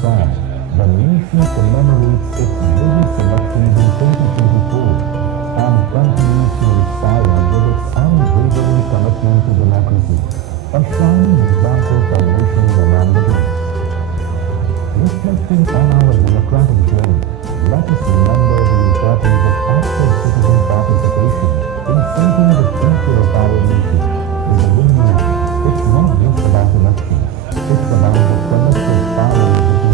song, the nation commemorates its biggest elections in 2024 and continues to aspire with its unwavering commitment to democracy, a shining example for nations around the world. Reflecting on our democratic journey, let us remember the importance of active citizen participation in shaping the future of our nation. In the India, it's not just about elections, it's about the collective power of the people.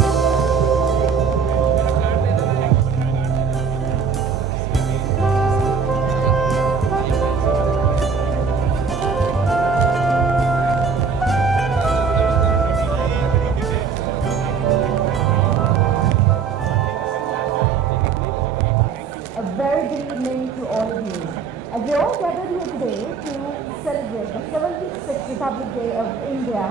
We all gathered here today to celebrate the 76th Republic Day of India.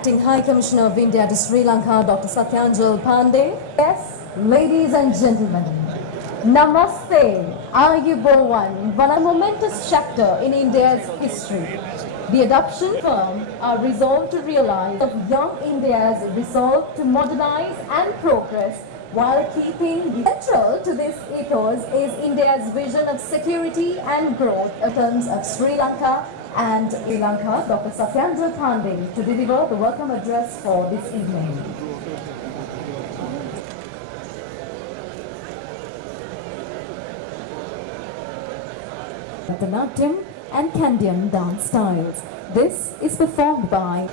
Acting High Commissioner of India to Sri Lanka, Dr. Satyanjal Pandey. Yes, ladies and gentlemen, Namaste, Ayubowan, one a momentous chapter in India's history. The adoption firm are resolved to realize of young India's resolve to modernize and progress while keeping central to this ethos is India's vision of security and growth in terms of Sri Lanka and Sri Lanka, Dr. Satyanjal Pandey, to deliver the welcome address for this evening. Bharatanatyam and Kandyan dance styles. This is performed by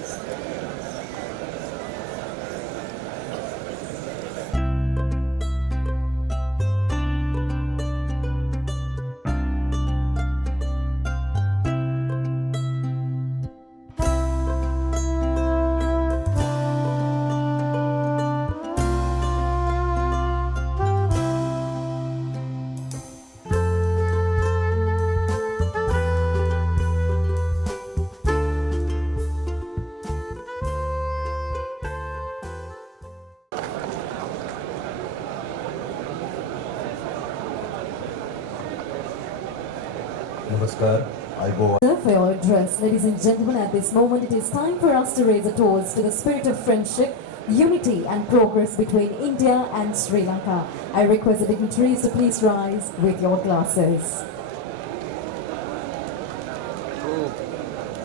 for your address. Ladies and gentlemen, at this moment it is time for us to raise a toast to the spirit of friendship, unity and progress between India and Sri Lanka. I request the dignitaries to please rise with your glasses.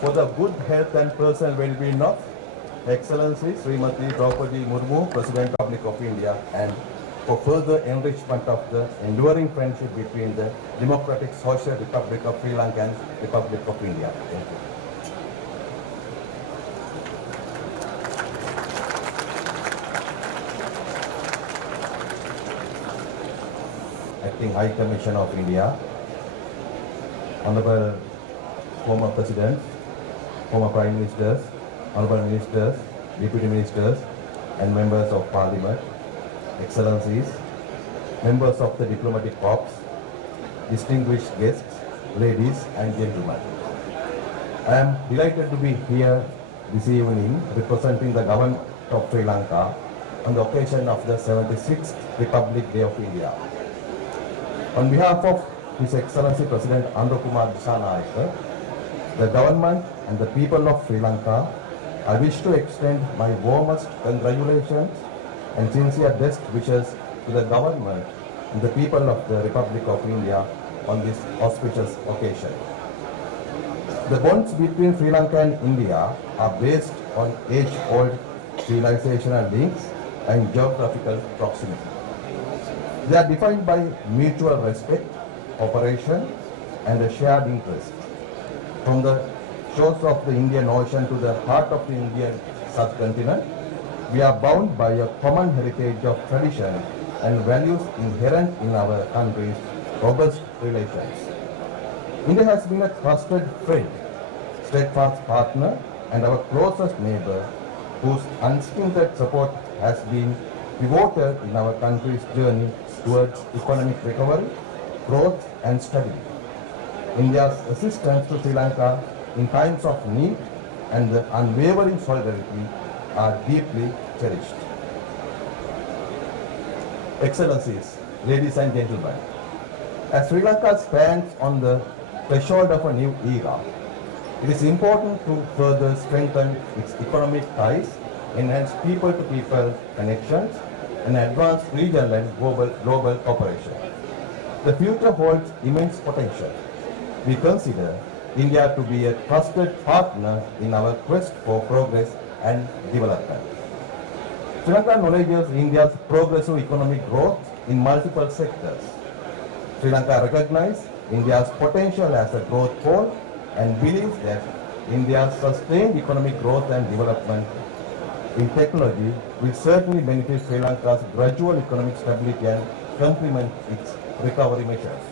For the good health and personal well-being of Excellency Srimati Draupadi Murmu, President Republic of India, and for further enrichment of the enduring friendship between the Democratic Social Republic of Sri Lanka and Republic of India. Thank you. Acting High Commissioner of India, Honorable former President, former Prime Ministers, Honorable Ministers, Deputy Ministers, and Members of Parliament, Excellencies, members of the Diplomatic Corps, distinguished guests, ladies and gentlemen. I am delighted to be here this evening representing the of Sri Lanka on the occasion of the 76th Republic Day of India. On behalf of His Excellency President Anura Kumara Dissanayake, the government and the people of Sri Lanka, I wish to extend my warmest congratulations and sincere best wishes to the government and the people of the Republic of India on this auspicious occasion. The bonds between Sri Lanka and India are based on age-old civilizational links and geographical proximity. They are defined by mutual respect, cooperation, and a shared interest. From the shores of the Indian Ocean to the heart of the Indian subcontinent, we are bound by a common heritage of tradition and values inherent in our country's robust relations. India has been a trusted friend, steadfast partner, and our closest neighbor whose unstinted support has been pivotal in our country's journey towards economic recovery, growth, and stability. India's assistance to Sri Lanka in times of need and the unwavering solidarity are deeply cherished. Excellencies, ladies and gentlemen, as Sri Lanka stands on the threshold of a new era, it is important to further strengthen its economic ties, enhance people-to-people connections, and advance regional and global cooperation. The future holds immense potential. We consider India to be a trusted partner in our quest for progress and development. Sri Lanka acknowledges India's progressive economic growth in multiple sectors. Sri Lanka recognizes India's potential as a growth pole and believes that India's sustained economic growth and development in technology will certainly benefit Sri Lanka's gradual economic stability and complement its recovery measures.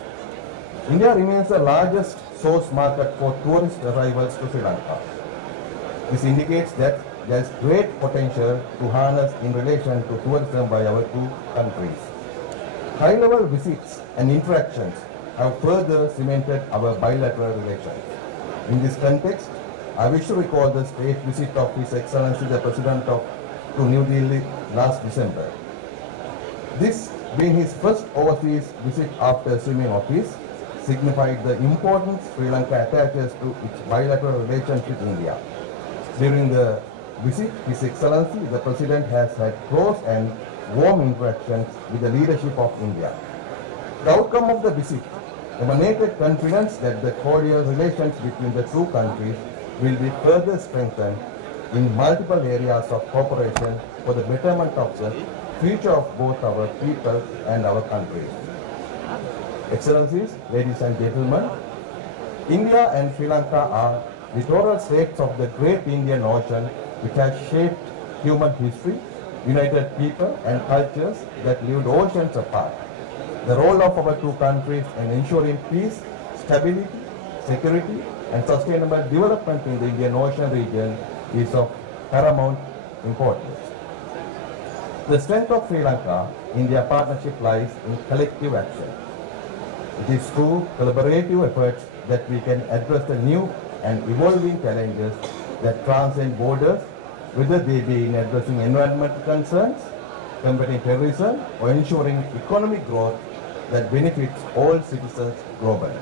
India remains the largest source market for tourist arrivals to Sri Lanka. This indicates that there is great potential to harness in relation to tourism by our two countries. High-level visits and interactions have further cemented our bilateral relations. In this context, I wish to recall the state visit of His Excellency the President to New Delhi last December. This, being his first overseas visit after assuming office, signified the importance Sri Lanka attaches to its bilateral relations with India. During the visit, His Excellency the President has had close and warm interactions with the leadership of India. The outcome of the visit emanated confidence that the cordial relations between the two countries will be further strengthened in multiple areas of cooperation for the betterment of the future of both our people and our countries. Excellencies, ladies and gentlemen, India and Sri Lanka are littoral states of the great Indian Ocean which has shaped human history, united people and cultures that lived oceans apart. The role of our two countries in ensuring peace, stability, security and sustainable development in the Indian Ocean region is of paramount importance. The strength of Sri Lanka-India partnership lies in collective action. It is through collaborative efforts that we can address the new and evolving challenges that transcend borders, whether they be in addressing environmental concerns, combating terrorism, or ensuring economic growth that benefits all citizens globally.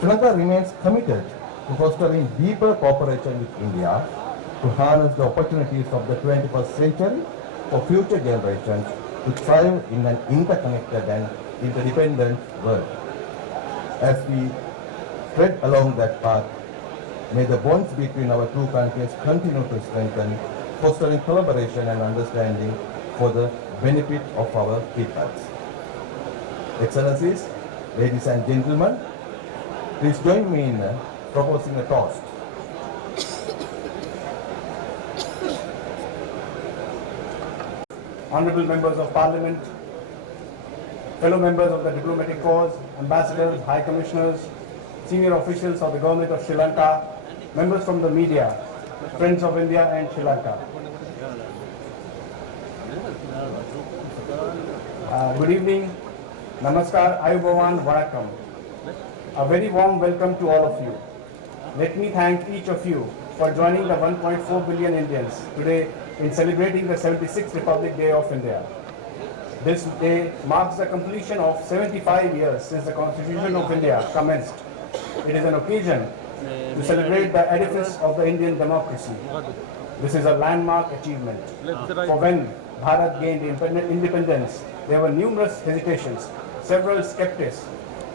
Sri Lanka remains committed to fostering deeper cooperation with India to harness the opportunities of the 21st century for future generations to thrive in an interconnected and interdependent world. As we tread along that path, may the bonds between our two countries continue to strengthen, fostering collaboration and understanding for the benefit of our peoples. Excellencies, ladies and gentlemen, please join me in proposing a toast. Honorable members of Parliament, fellow members of the diplomatic corps, ambassadors, high commissioners, senior officials of the government of Sri Lanka, members from the media, friends of India and Sri Lanka. Good evening, namaskar, ayubowan, vanakkam. A very warm welcome to all of you. Let me thank each of you for joining the 1.4 billion Indians today in celebrating the 76th Republic Day of India. This day marks the completion of 75 years since the Constitution of India commenced. It is an occasion to celebrate the edifice of the Indian democracy. This is a landmark achievement. For when Bharat gained independence, there were numerous hesitations, several skeptics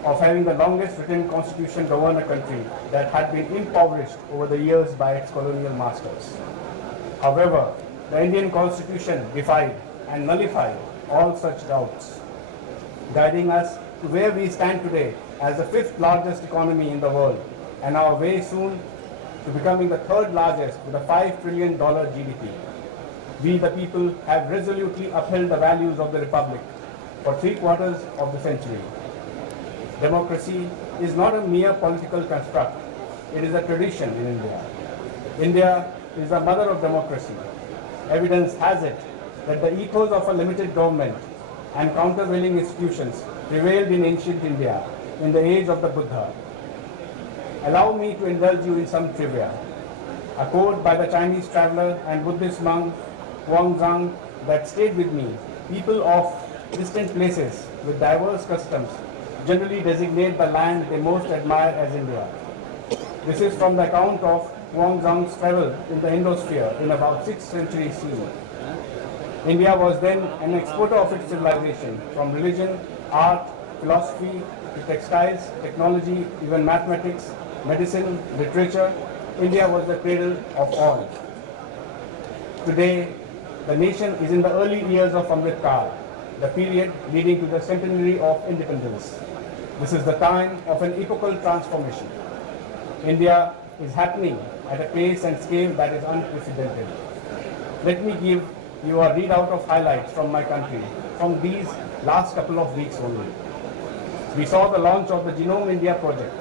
of having the longest written constitution govern a country that had been impoverished over the years by its colonial masters. However, the Indian constitution defied and nullified all such doubts, guiding us to where we stand today as the 5th largest economy in the world and our way soon to becoming the 3rd largest with a $5 trillion GDP. We the people have resolutely upheld the values of the Republic for 3/4 of the century. Democracy is not a mere political construct. It is a tradition in India. India is the mother of democracy. Evidence has it that the ethos of a limited government and countervailing institutions prevailed in ancient India in the age of the Buddha. Allow me to indulge you in some trivia. A quote by the Chinese traveler and Buddhist monk Huangzhang that stayed with me, people of distant places with diverse customs generally designate the land they most admire as India. This is from the account of Huangzhang's travel in the Indosphere in about 6th century CE. India was then an exporter of its civilization, from religion, art, philosophy, to textiles, technology, even mathematics, medicine, literature. India was the cradle of all. Today, the nation is in the early years of Amrit Kaal, the period leading to the centenary of independence. This is the time of an epochal transformation. India is happening at a pace and scale that is unprecedented. Let me give you a readout of highlights from my country from these last couple of weeks only. We saw the launch of the Genome India project,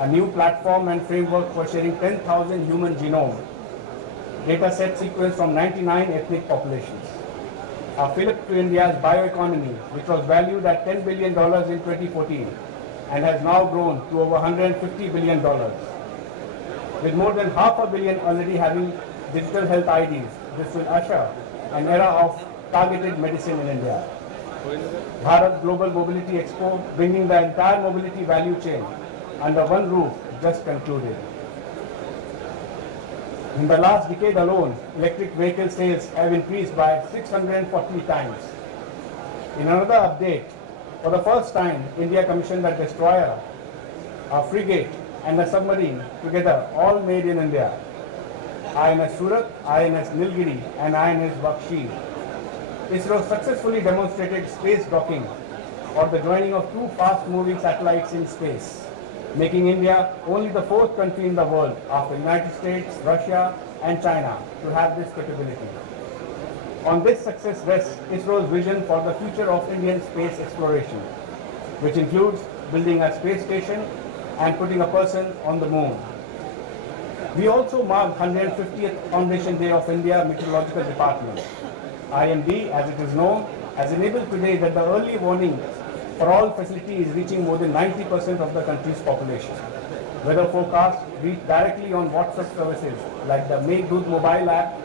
a new platform and framework for sharing 10,000 human genome data set sequence from 99 ethnic populations. Our fillip to India's bioeconomy, which was valued at $10 billion in 2014 and has now grown to over $150 billion. With more than $500 million already having digital health IDs, this will usher an era of targeted medicine in India. Bharat Global Mobility Expo, bringing the entire mobility value chain under one roof, just concluded. In the last decade alone, electric vehicle sales have increased by 640 times. In another update, for the first time, India commissioned a destroyer, a frigate, and a submarine together, all made in India. INS Surat, INS Nilgiri, and INS Bakshi. ISRO successfully demonstrated space docking or the joining of 2 fast-moving satellites in space, making India only the 4th country in the world after United States, Russia, and China to have this capability. On this success rests ISRO's vision for the future of Indian space exploration, which includes building a space station and putting a person on the moon. We also marked 150th Foundation Day of India Meteorological Department. IMD, as it is known, has enabled today that the early warning for all facility is reaching more than 90% of the country's population. Weather forecasts reach directly on WhatsApp services like the Make Doodh mobile app,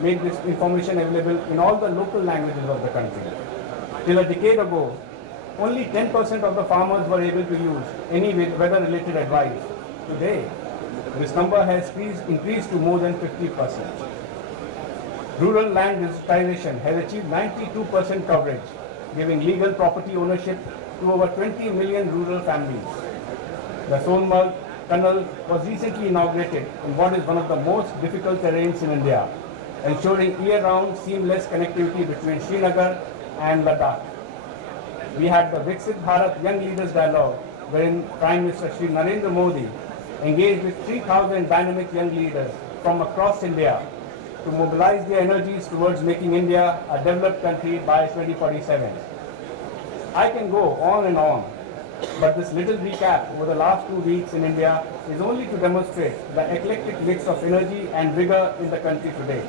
made this information available in all the local languages of the country. Till a decade ago, only 10% of the farmers were able to use any weather-related advice. Today, this number has increased to more than 50%. Rural land digitization has achieved 92% coverage, giving legal property ownership to over 20 million rural families. The Sonmarg Tunnel was recently inaugurated in what is one of the most difficult terrains in India, ensuring year-round seamless connectivity between Srinagar and Ladakh. We had the Viksit Bharat Young Leaders Dialogue, wherein Prime Minister Shri Narendra Modi engaged with 3,000 dynamic young leaders from across India to mobilize their energies towards making India a developed country by 2047. I can go on and on, but this little recap over the last 2 weeks in India is only to demonstrate the eclectic mix of energy and vigor in the country today.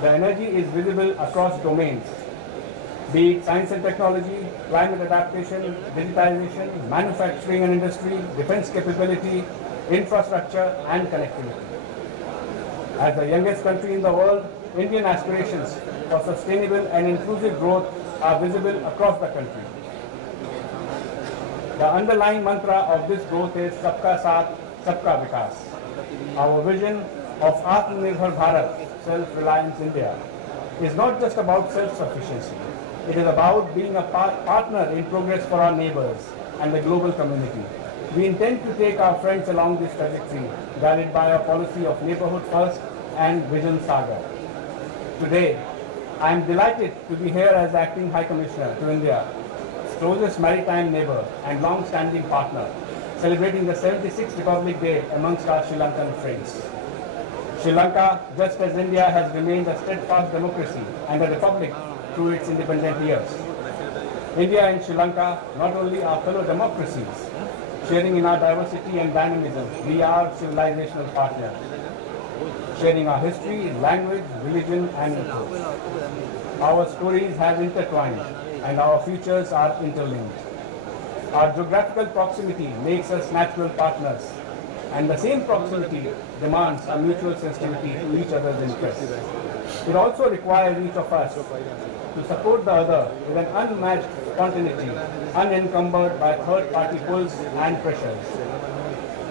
The energy is visible across domains, be it science and technology, climate adaptation, digitization, manufacturing and industry, defense capability, infrastructure and connectivity. As the youngest country in the world, Indian aspirations for sustainable and inclusive growth are visible across the country. The underlying mantra of this growth is Sabka Saath, Sabka Vikas. Our vision of Atmanirbhar Bharat, self-reliance India, is not just about self-sufficiency. It is about being a partner in progress for our neighbors and the global community. We intend to take our friends along this trajectory, guided by a policy of neighborhood first and vision saga. Today, I am delighted to be here as Acting High Commissioner to India, closest maritime neighbor and long-standing partner, celebrating the 76th Republic Day amongst our Sri Lankan friends. Sri Lanka, just as India, has remained a steadfast democracy and a republic through its independent years. India and Sri Lanka not only are fellow democracies, sharing in our diversity and dynamism, we are civilizational partners, sharing our history, language, religion, and ethos. Our stories have intertwined, and our futures are interlinked. Our geographical proximity makes us natural partners, and the same proximity demands a mutual sensitivity to each other's interests. It also requires each of us to support the other with an unmatched spontaneity, unencumbered by third-party pulls and pressures.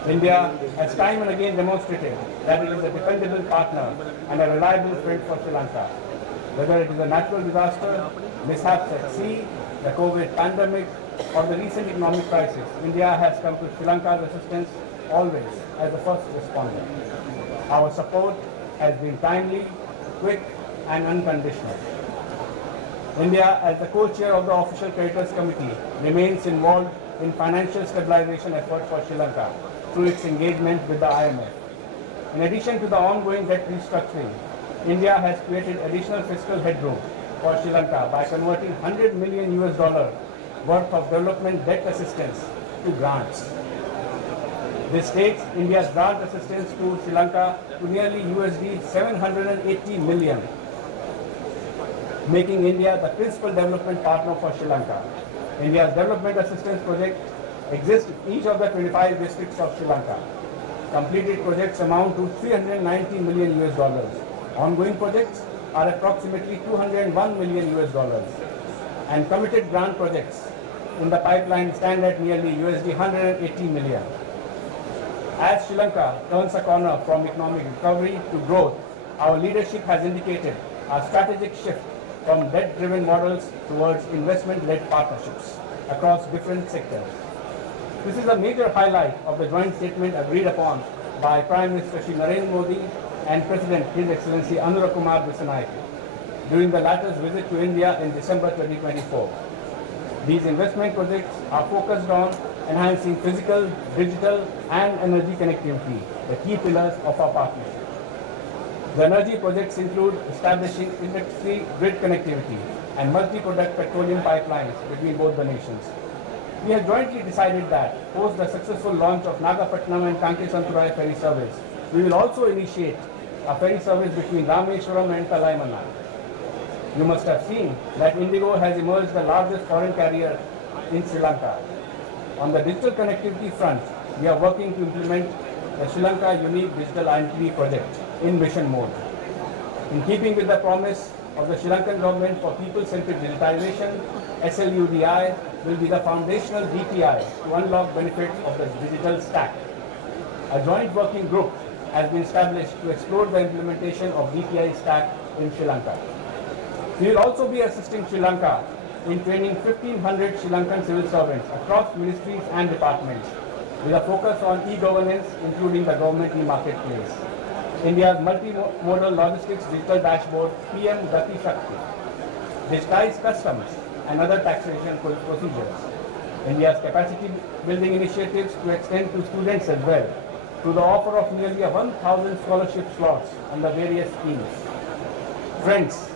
India has time and again demonstrated that it is a dependable partner and a reliable friend for Sri Lanka. Whether it is a natural disaster, mishaps at sea, the COVID pandemic, or the recent economic crisis, India has come to Sri Lanka's assistance always as the first responder. Our support has been timely, quick, and unconditional. India, as the co-chair of the Official Creditors Committee, remains involved in financial stabilization efforts for Sri Lanka through its engagement with the IMF. In addition to the ongoing debt restructuring, India has created additional fiscal headroom for Sri Lanka by converting $100 million worth of development debt assistance to grants. This takes India's grant assistance to Sri Lanka to nearly $780 million, making India the principal development partner for Sri Lanka. India's development assistance project exists in each of the 25 districts of Sri Lanka. Completed projects amount to $390 million. Ongoing projects are approximately $201 million. And committed grant projects in the pipeline stand at nearly $180 million. As Sri Lanka turns a corner from economic recovery to growth, our leadership has indicated a strategic shift from debt-driven models towards investment-led partnerships across different sectors. This is a major highlight of the joint statement agreed upon by Prime Minister Shri Narendra Modi and President His Excellency Anura Kumara Dissanayake during the latter's visit to India in December 2024. These investment projects are focused on enhancing physical, digital, and energy connectivity, the key pillars of our partnership. The energy projects include establishing industry grid connectivity and multi-product petroleum pipelines between both the nations. We have jointly decided that, post the successful launch of Nagapattinam and Kankesanturai ferry service, we will also initiate a ferry service between Rameshwaram and Kalaimana. You must have seen that Indigo has emerged the largest foreign carrier in Sri Lanka. On the digital connectivity front, we are working to implement the Sri Lanka Unique Digital Identity Project in mission mode. In keeping with the promise of the Sri Lankan government for people-centered digitization, SLUDI will be the foundational DPI to unlock benefits of the digital stack. A joint working group has been established to explore the implementation of DPI stack in Sri Lanka. We will also be assisting Sri Lanka in training 1,500 Sri Lankan civil servants across ministries and departments with a focus on e-governance, including the government e-marketplace. India's multimodal logistics digital dashboard, PM Gati Shakti, digitized customs and other taxation procedures. India's capacity building initiatives to extend to students as well, through the offer of nearly 1,000 scholarship slots under various schemes. Friends,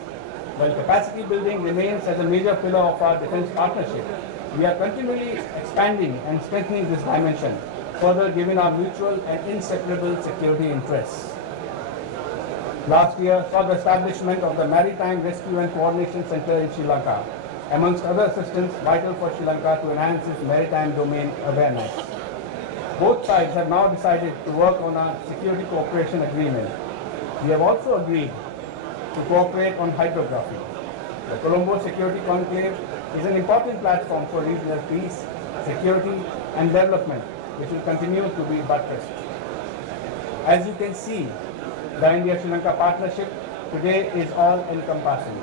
while capacity building remains as a major pillar of our defense partnership, we are continually expanding and strengthening this dimension, further given our mutual and inseparable security interests. Last year saw the establishment of the Maritime Rescue and Coordination Center in Sri Lanka, amongst other assistance vital for Sri Lanka to enhance its maritime domain awareness. Both sides have now decided to work on a security cooperation agreement. We have also agreed to cooperate on hydrography. The Colombo Security Conclave is an important platform for regional peace, security and development, which will continue to be buttressed. As you can see, the India-Sri Lanka partnership today is all-encompassing.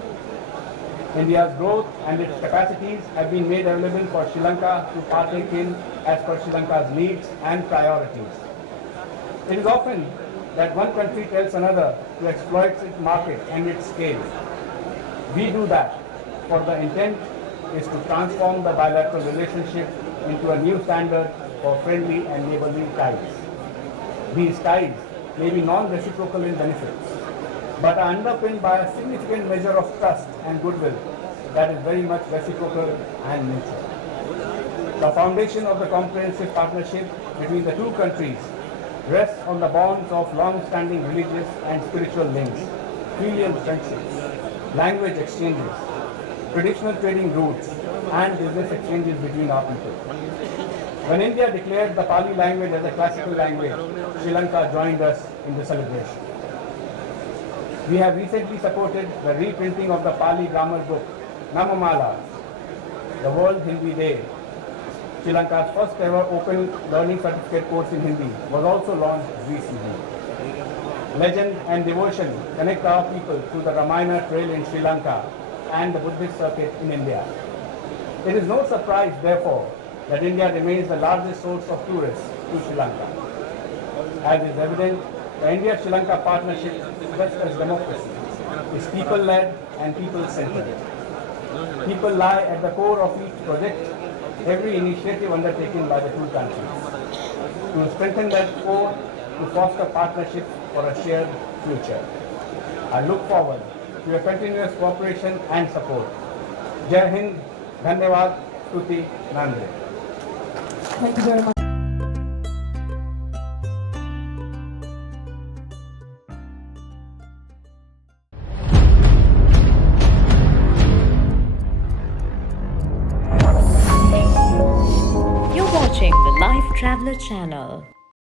India's growth and its capacities have been made available for Sri Lanka to partake in as per Sri Lanka's needs and priorities. It is often that one country tells another to exploit its market and its scale. We do that, for the intent is to transform the bilateral relationship into a new standard for friendly and neighborly ties. These ties may be non-reciprocal in benefits, but are underpinned by a significant measure of trust and goodwill that is very much reciprocal and mutual. The foundation of the comprehensive partnership between the two countries rests on the bonds of long-standing religious and spiritual links, filial friendships, language exchanges, traditional trading routes, and business exchanges between our people. When India declared the Pali language as a classical language, Sri Lanka joined us in the celebration. We have recently supported the reprinting of the Pali grammar book, Namamala, the World Hindi Day. Sri Lanka's first ever open learning certificate course in Hindi was also launched recently. Legend and devotion connect our people through the Ramayana trail in Sri Lanka and the Buddhist circuit in India. It is no surprise, therefore, that India remains the largest source of tourists to Sri Lanka. As is evident, the India-Sri Lanka partnership, just as democracy, is people-led and people-centered. People lie at the core of each project, every initiative undertaken by the two countries. To strengthen that core, to foster partnerships for a shared future. I look forward to your continuous cooperation and support. Jai Hind, Dhanyavad, Stuti, Nande. Thank you very much. You're watching the Life Traveler channel.